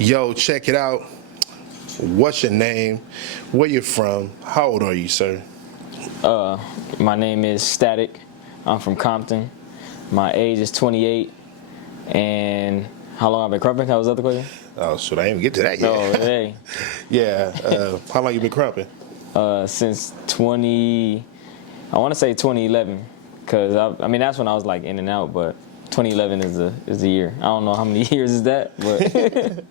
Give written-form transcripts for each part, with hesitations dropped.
Yo, check it out. What's your name? Where you from? How old are you, sir? My name is Statik. I'm from Compton. My age is 28. And how long I've been crumping? That was the other question? Oh, should I even get to that yet? Oh, hey. Yeah. How long you been crumping? Since I want to say 2011. Because, I mean, that's when I was like in and out, but 2011 is the year. I don't know how many years is that, but...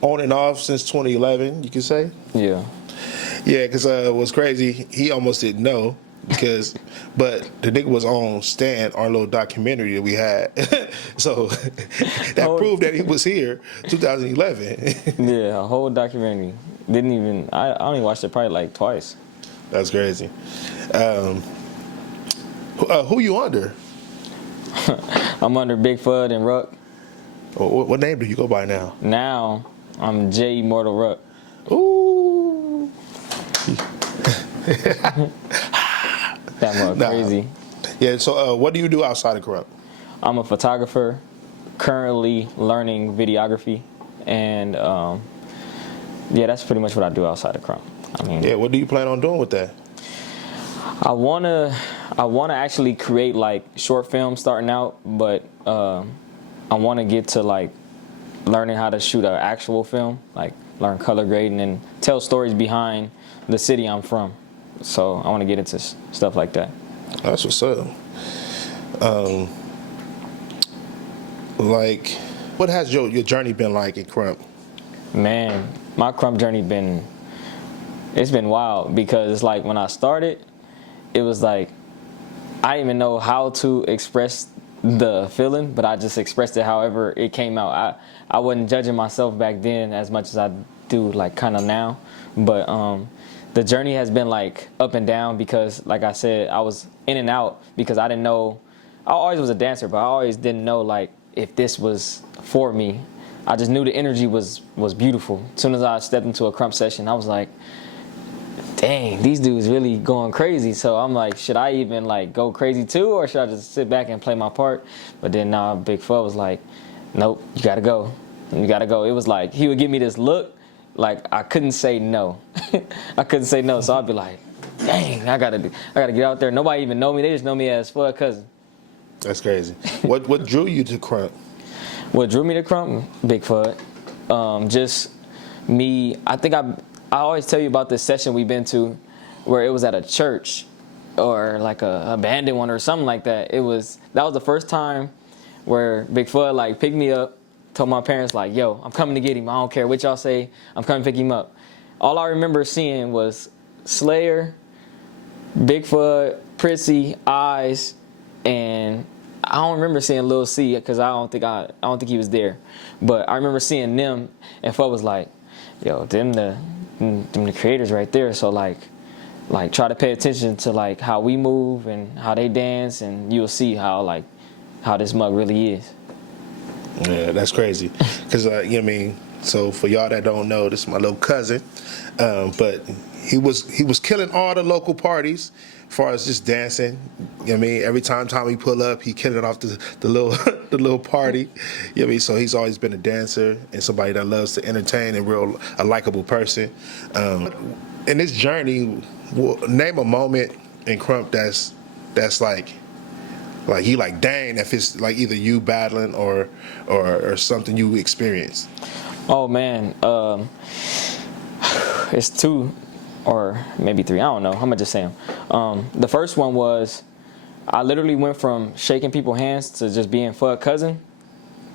On and off since 2011, you could say? Yeah. Yeah, because what's crazy, he almost didn't know, but the nigga was on Stan, our little documentary that we had. So that proved that he was here 2011. Yeah, a whole documentary. I only watched it probably like twice. That's crazy. Who you under? I'm under Big Fud and Ruck. What name do you go by now? Now, I'm J Immortal Ruck. Ooh. That much crazy. Yeah, so what do you do outside of KRUMP? I'm a photographer, currently learning videography, and yeah, that's pretty much what I do outside of KRUMP. I mean, yeah, what do you plan on doing with that? I wanna actually create like short films starting out, but I want to get to like learning how to shoot an actual film, like learn color grading and tell stories behind the city I'm from. So I want to get into stuff like that. That's what's up. Like, what has your journey been like in KRUMP? Man, my KRUMP journey it's been wild, because it's like when I started, it was like I didn't even know how to express the feeling, but I just expressed it however it came out. I wasn't judging myself back then as much as I do like kind of now, but the journey has been like up and down, because like I said, I was in and out because I didn't know. I always was a dancer, but I always didn't know like if this was for me. I just knew the energy was beautiful. As soon as I stepped into a KRUMP session, I was like, dang, these dudes really going crazy. So I'm like, should I even like go crazy too, or should I just sit back and play my part? But then Big Fud was like, nope, you gotta go. You gotta go. It was like he would give me this look, like I couldn't say no. I couldn't say no. So I'd be like, dang, I gotta get out there. Nobody even know me. They just know me as Fud Cousin. That's crazy. What drew you to KRUMP? What drew me to KRUMP? Big Fud. Just me. I think I always tell you about this session we've been to where it was at a church or like a abandoned one or something like that. That was the first time where Big Fud like picked me up, told my parents like, yo, I'm coming to get him. I don't care what y'all say. I'm coming to pick him up. All I remember seeing was Slayer, Big Fud, Prissy, Eyes, and I don't remember seeing Lil C because I don't think he was there. But I remember seeing them, and Fud was like, yo, them the creators right there. So like try to pay attention to like how we move and how they dance, and you'll see how this mug really is. Yeah, that's crazy. Because you know what I mean. So for y'all that don't know, this is my little cousin, but he was killing all the local parties as far as just dancing. You know what I mean? Every time Tommy pull up, he killing off the little the little party. You know what I mean? So he's always been a dancer and somebody that loves to entertain and a likable person. In this journey, name a moment in KRUMP that's like you like, dang, if it's like either you battling or something you experienced. Oh man, it's two or maybe three. I don't know. I'm gonna just say them. The first one was I literally went from shaking people's hands to just being Fud Cousin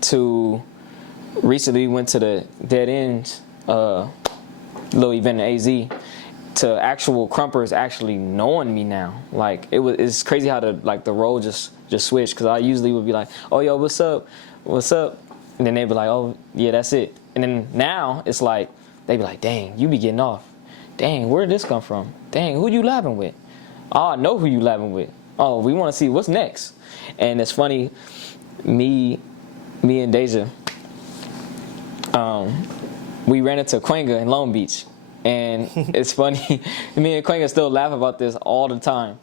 to recently went to the Dead Ends little event in AZ to actual KRUMPers actually knowing me now. Like it's crazy how the role just switched, because I usually would be like, oh yo, what's up, and then they'd be like, oh yeah, that's it. And then now it's like they'd be like, dang, you be getting off. Dang, where did this come from? Dang, who you laughing with? Oh, I know who you laughing with. Oh, we want to see what's next. And it's funny, me and Deja, we ran into Quenga in Long Beach. And it's funny, me and Quenga still laugh about this all the time.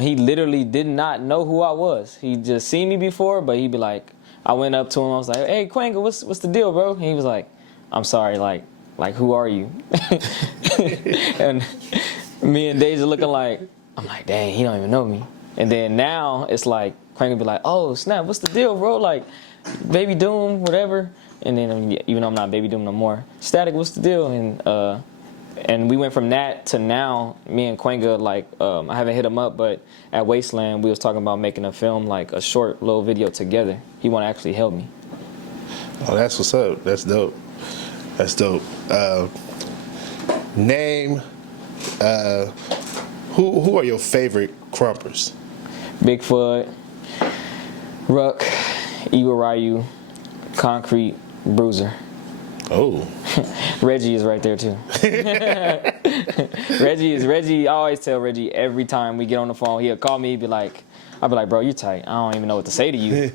He literally did not know who I was. He just seen me before, but he'd be like, I went up to him. I was like, "Hey, Quanga, what's the deal, bro?" And he was like, "I'm sorry, like who are you?" And me and Deja looking like, I'm like, dang, he don't even know me. And then now it's like Quanga be like, "Oh snap, what's the deal, bro? Like, Baby Doom, whatever." And then even though I'm not Baby Doom no more, Statik, what's the deal? And we went from that to now, me and Quanga, like, I haven't hit him up, but at Wasteland, we was talking about making a film, like a short little video together. He want to actually help me. Oh, that's what's up. That's dope. That's dope. Name, who are your favorite krumpers? Bigfoot, Ruck, Evil Ryu, Concrete, Bruiser. Oh. Reggie is right there too. Reggie. I always tell Reggie every time we get on the phone, he'll call me, I'll be like, "Bro, you tight. I don't even know what to say to you."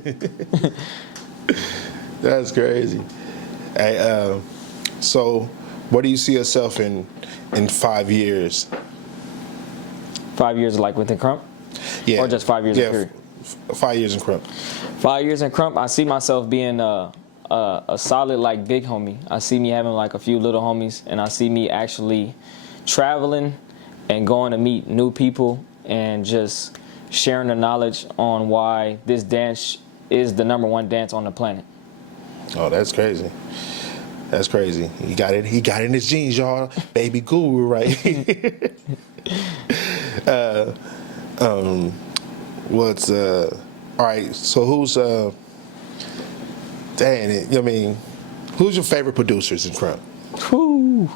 That's crazy. Hey, so where do you see yourself in 5 years? 5 years, like within KRUMP? Yeah. Or just 5 years in period? 5 years in KRUMP. 5 years in KRUMP, I see myself being a solid, like, big homie. I see me having like a few little homies, and I see me actually traveling and going to meet new people and just sharing the knowledge on why this dance is the #1 dance on the planet. Oh, that's crazy. That's crazy. He got it in his jeans, y'all. Baby guru, right? All right, so who's who's your favorite producers in KRUMP? Whoo.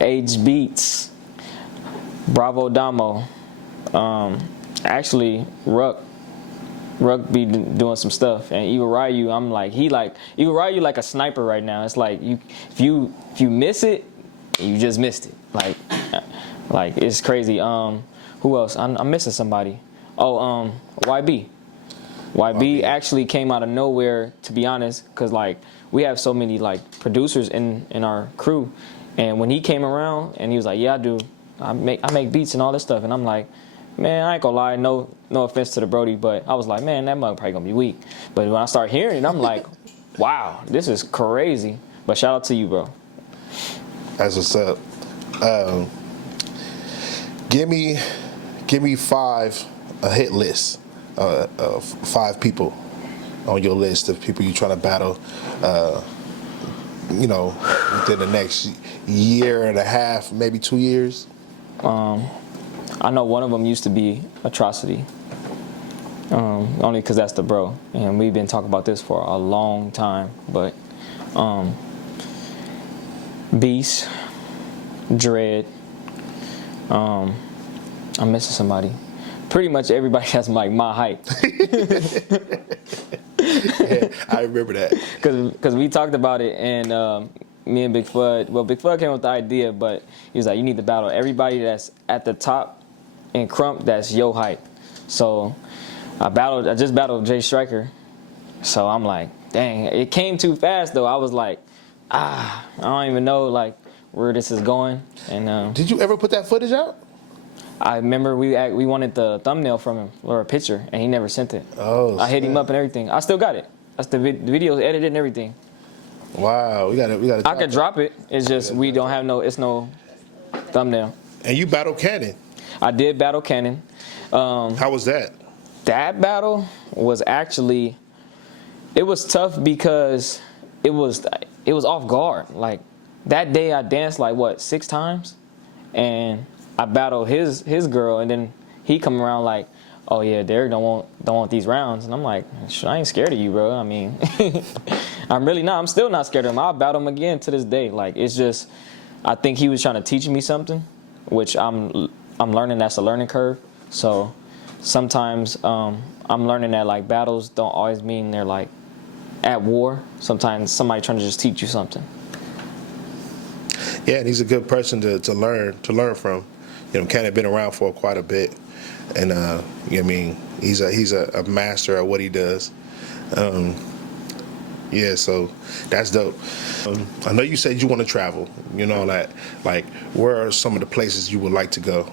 H Beats, Bravo Damo, actually Ruck be doing some stuff, and Evil Ryu, I'm like, Evil Ryu like a sniper right now. It's like if you miss it, you just missed it. Like it's crazy. Who else? I'm missing somebody. Oh, YB actually came out of nowhere, to be honest, because like we have so many like producers in our crew, and when he came around and he was like, "Yeah, I do. I make beats and all this stuff," and I'm like, man, I ain't gonna lie, no offense to the Brody, but I was like, man, that mug probably gonna be weak. But when I start hearing it, I'm like, wow, this is crazy. But shout out to you, bro. That's what's up. Give me a hit list of 5 people on your list of people you're trying to battle, within the next year and a half, maybe 2 years. I know one of them used to be Atrocity, only because that's the bro, and we've been talking about this for a long time. But Beast, Dread, I'm missing somebody. Pretty much everybody has like my height. Yeah, I remember that. Because we talked about it, and me and Big Fudd, well, Big Fudd came with the idea, but he was like, you need to battle everybody that's at the top in KRUMP that's your height. So I just battled Jay Striker. So I'm like, dang, it came too fast though. I was like, I don't even know like where this is going. And did you ever put that footage out? I remember we wanted the thumbnail from him or a picture, and he never sent it. Oh, I hit him up and everything. I still got it. That's the video's edited and everything. Wow, we got it. I could drop it. It's just we don't have it's no thumbnail. And you battled Cannon. I did battle Cannon. How was that? That battle was actually, it was tough because it was off guard. Like that day I danced like what 6 times, and I battled his girl, and then he come around like, oh yeah, Derek don't want these rounds, and I'm like, I ain't scared of you, bro. I mean, I'm really not. I'm still not scared of him. I'll battle him again to this day. Like it's just, I think he was trying to teach me something, which I'm learning. That's a learning curve. So sometimes I'm learning that like battles don't always mean they're like at war. Sometimes somebody trying to just teach you something. Yeah, and he's a good person to learn from. Cannon been around for quite a bit, and he's a master at what he does. Yeah, so that's dope. I know you said you want to travel. Like where are some of the places you would like to go?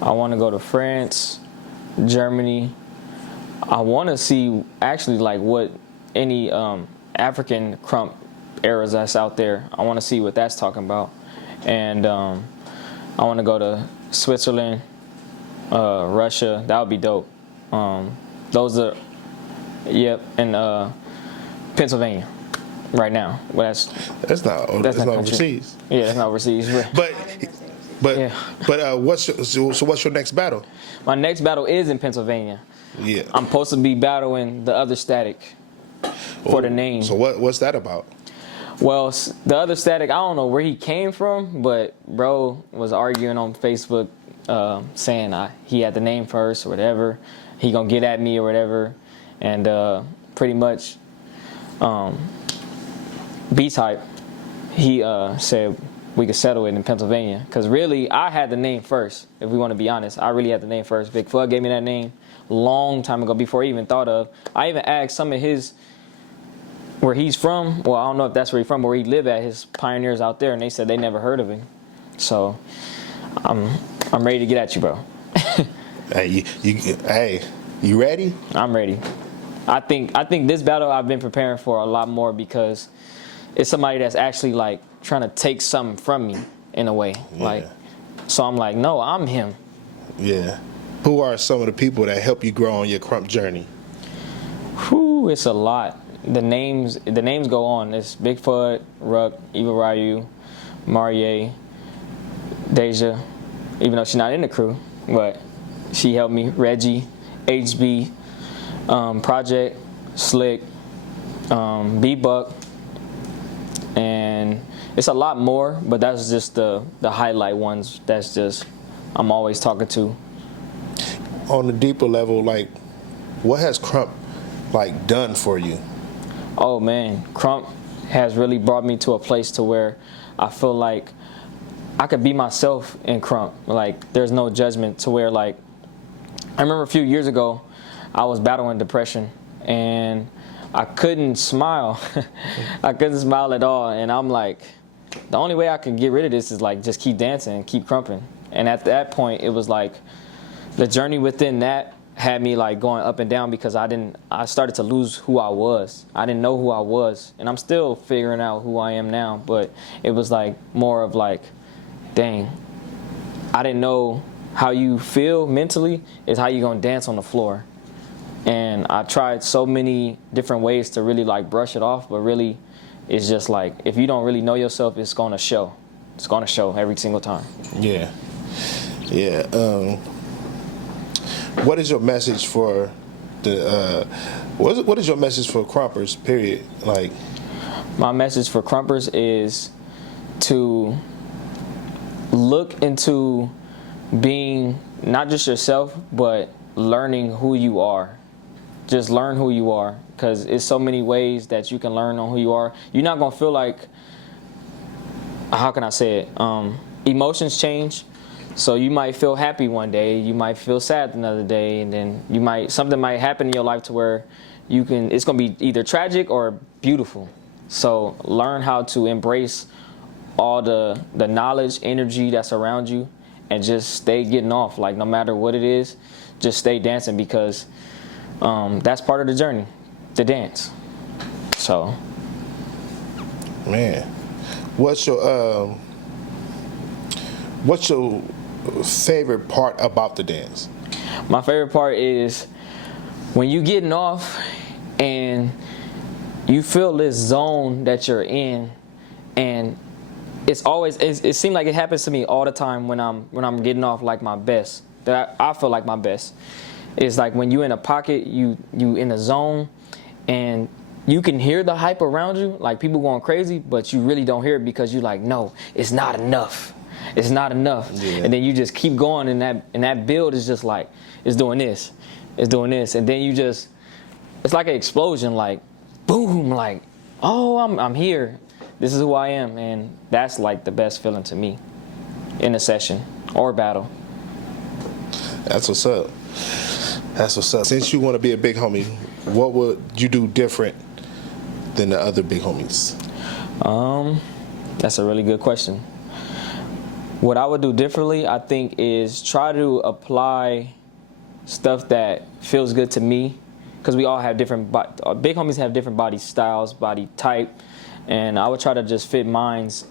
I want to go to France, Germany. I want to see actually like what any African krump eras that's out there. I want to see what that's talking about, and I want to go to Switzerland, Russia. That would be dope. Those are, yep, and Pennsylvania right now. Well, that's not overseas. Yeah, that's not overseas. But Yeah. what's your next battle? My next battle is in Pennsylvania. Yeah. I'm supposed to be battling the other Statik for the name. So what's that about? Well, the other Statik, I don't know where he came from, but bro was arguing on Facebook saying he had the name first or whatever. He gonna get at me or whatever. And pretty much B-Type, he said we could settle it in Pennsylvania. Because really, I had the name first, if we want to be honest. I really had the name first. Big Fudd gave me that name long time ago before I even thought of. I even asked some of his, where he's from. Well, I don't know if that's where he's from, but where he lived at, his pioneers out there, and they said they never heard of him. So I'm ready to get at you, bro. Hey, you ready? I'm ready. I think this battle I've been preparing for a lot more because it's somebody that's actually like trying to take something from me in a way. Yeah. Like, so I'm like, no, I'm him. Yeah. Who are some of the people that help you grow on your krump journey? Whew, it's a lot. The names go on. It's Big Fudd, Ruck, Eva Ryu, Marier, Deja, even though she's not in the crew, but she helped me. Reggie, HB, Project, Slick, B-Buck, and it's a lot more, but that's just the highlight ones. That's just I'm always talking to. On the deeper level, like, what has krump like done for you? Oh man, krump has really brought me to a place to where I feel like I could be myself in krump. Like, there's no judgment, to where, like, I remember a few years ago I was battling depression and I couldn't smile. I couldn't smile at all, and I'm like, the only way I can get rid of this is like just keep dancing and keep krumping. And at that point it was like the journey within that had me like going up and down because I started to lose who I was. I didn't know who I was, and I'm still figuring out who I am now, but it was like more of like, dang, I didn't know how you feel mentally is how you gonna dance on the floor. And I tried so many different ways to really like brush it off, but really it's just like, if you don't really know yourself, it's gonna show. It's gonna show every single time. Yeah. Yeah. What is your message for the what is your message for krumpers, period? Like, my message for krumpers is to look into being not just yourself, but learning who you are. Just learn who you are, because it's so many ways that you can learn on who you are. You're not gonna feel like, how can I say it? Emotions change. So you might feel happy one day, you might feel sad another day, and then something might happen in your life to where it's gonna be either tragic or beautiful. So learn how to embrace all the knowledge, energy that's around you, and just stay getting off. Like, no matter what it is, just stay dancing, because that's part of the journey, the dance. So, man, what's your favorite part about the dance? My favorite part is when you getting off and you feel this zone that you're in, and it seems like it happens to me all the time when I'm getting off like my best. That I feel like my best. It's like when you in a pocket, you in a zone, and you can hear the hype around you, like people going crazy, but you really don't hear it because you're like, no, it's not enough. It's not enough. Yeah. And then you just keep going, and that build is just like, it's doing this, and then it's like an explosion, like boom, like, oh, I'm here. This is who I am, and that's like the best feeling to me in a session or battle. That's what's up. That's what's up. Since you want to be a big homie, what would you do different than the other big homies? That's a really good question. What I would do differently, I think, is try to apply stuff that feels good to me because we all have different, big homies have different body styles, body type, and I would try to just fit mine's,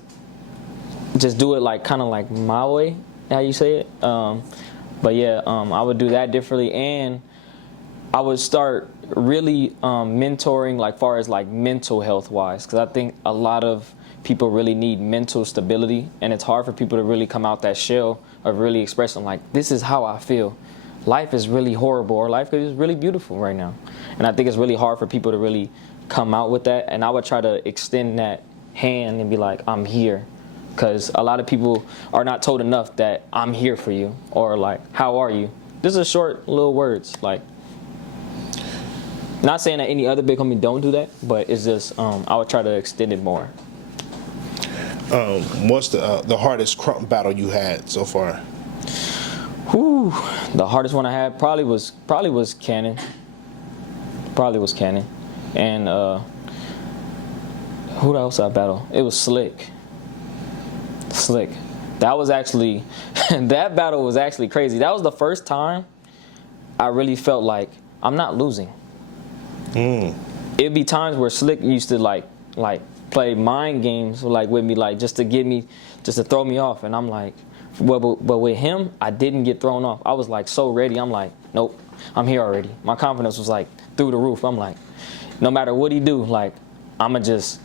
just do it like kind of like my way, how you say it. But yeah, I would do that differently, and I would start really mentoring, like far as like mental health wise, because I think a lot of people really need mental stability, and it's hard for people to really come out that shell of really expressing like, this is how I feel. Life is really horrible, or life is really beautiful right now. And I think it's really hard for people to really come out with that, and I would try to extend that hand and be like, I'm here. Because a lot of people are not told enough that I'm here for you, or like, how are you? This is short little words, like, not saying that any other big homie don't do that, but it's just, I would try to extend it more. What's the hardest KRUMP battle you had so far? Whew, the hardest one I had probably was Cannon. Probably was Cannon. And who else I battled? It was Slick. That was actually, that battle was actually crazy. That was the first time I really felt like I'm not losing. It'd be times where Slick used to like play mind games like with me, like just to throw me off, and I'm like, but with him, I didn't get thrown off. I was like so ready. I'm like, nope, I'm here already. My confidence was like through the roof. I'm like, no matter what he do, like I'ma just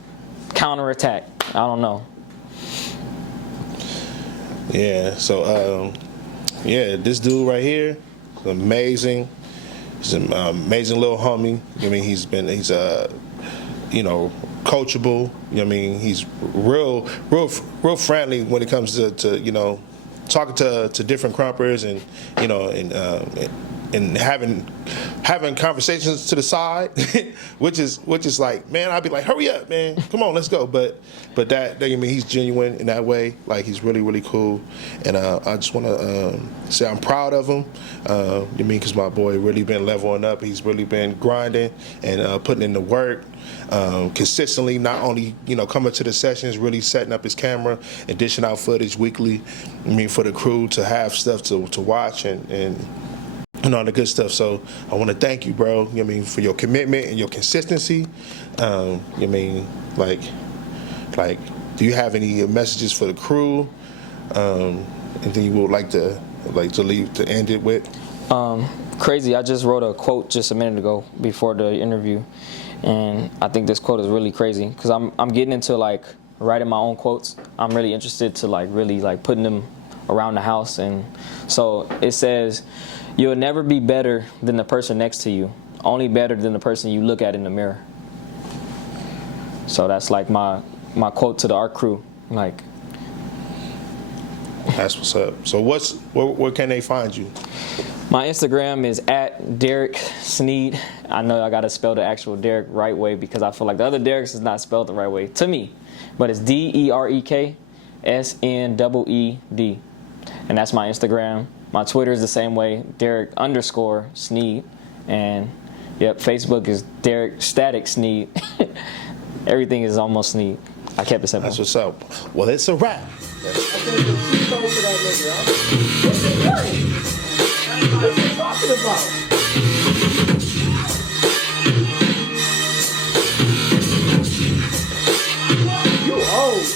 counterattack. I don't know. Yeah. So yeah, this dude right here, amazing. He's an amazing little homie. I mean, he's you know, coachable. You know what I mean? He's real friendly when it comes to you know, talking to different KRUMPers, and you know, and having conversations to the side, which is like, man, I'd be like, hurry up, man, come on, let's go. But that, I mean, he's genuine in that way. Like, he's really cool, and I just want to say I'm proud of him. You mean, because my boy really been leveling up. He's really been grinding and putting in the work consistently. Not only, you know, coming to the sessions, really setting up his camera and dishing out footage weekly. I mean, for the crew to have stuff to watch and all the good stuff. So I want to thank you, bro. You know what I mean, for your commitment and your consistency. You know what I mean, like, do you have any messages for the crew? Anything you would like to leave to end it with? Crazy. I just wrote a quote just a minute ago before the interview, and I think this quote is really crazy because I'm getting into like writing my own quotes. I'm really interested to like really like putting them around the house, and so it says, "You'll never be better than the person next to you, only better than the person you look at in the mirror." So that's like my quote to the art crew. Like, that's what's up. So where can they find you? My Instagram is @Derek Sneed. I know I gotta spell the actual Derek right way because I feel like the other Derek's is not spelled the right way to me, but it's DEREK SNEED, and that's my Instagram. My Twitter is the same way, Derek_Sneed, and yep, Facebook is Derek Statik Sneed. Everything is almost Sneed. I kept it simple. That's what's up. Well, it's a wrap. What are you talking about? You old.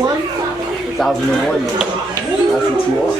$1,001. That's what you are.